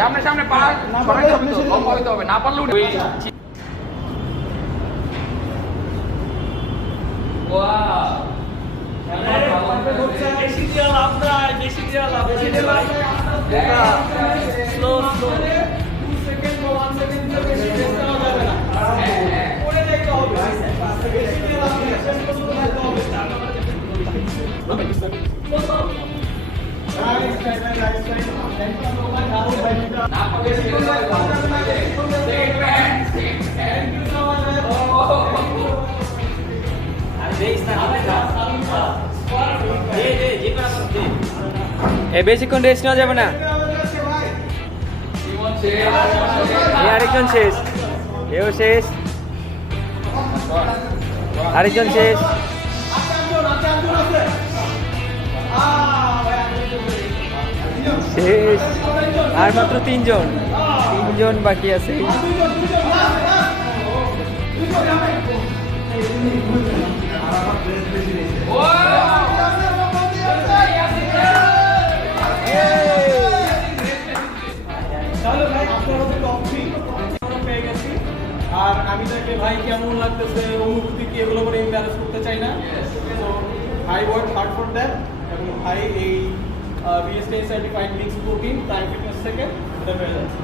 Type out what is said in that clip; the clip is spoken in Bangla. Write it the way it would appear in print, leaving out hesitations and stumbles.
সামনে সামনে পা সরাই হবে তো, লম্বা হইতে হবে, না পারলে উঠে। ওয়াও, বেশি দিয়া লাভ নাই, বেশি দিয়া লাভ নাই। স্লো স্লো 2 সেকেন্ড বা 1 সেকেন্ড বেশি রেস্ট নেওয়া যাবে না। পড়ে দেখতে হবে, বেশি দিয়া লাভ নাই, শেষ পর্যন্ত দেখতে হবে। না পারলে সেকেন্ড ব্যান্ড, সেকেন্ড ব্যান্ড। বেশিক্ষণ রেস্ট নেওয়া যাবে না। এই আরেকজন শেষ, এও শেষ, আরেকজন শেষ। শেষ, আর মাত্র তিনজন বাকি আছে। আর আমি তাকে ভাই কেমন লাগতেছে, অনুভূতি কি, এগুলো করে ইমব্যালেন্স করতে চাই না। তো ভাই ওয়ার্ক হার্ড ফর দ্যাট, এবং ভাই এই BST certified mix protein prime fitness থেকে এটা পেয়ে যাচ্ছে।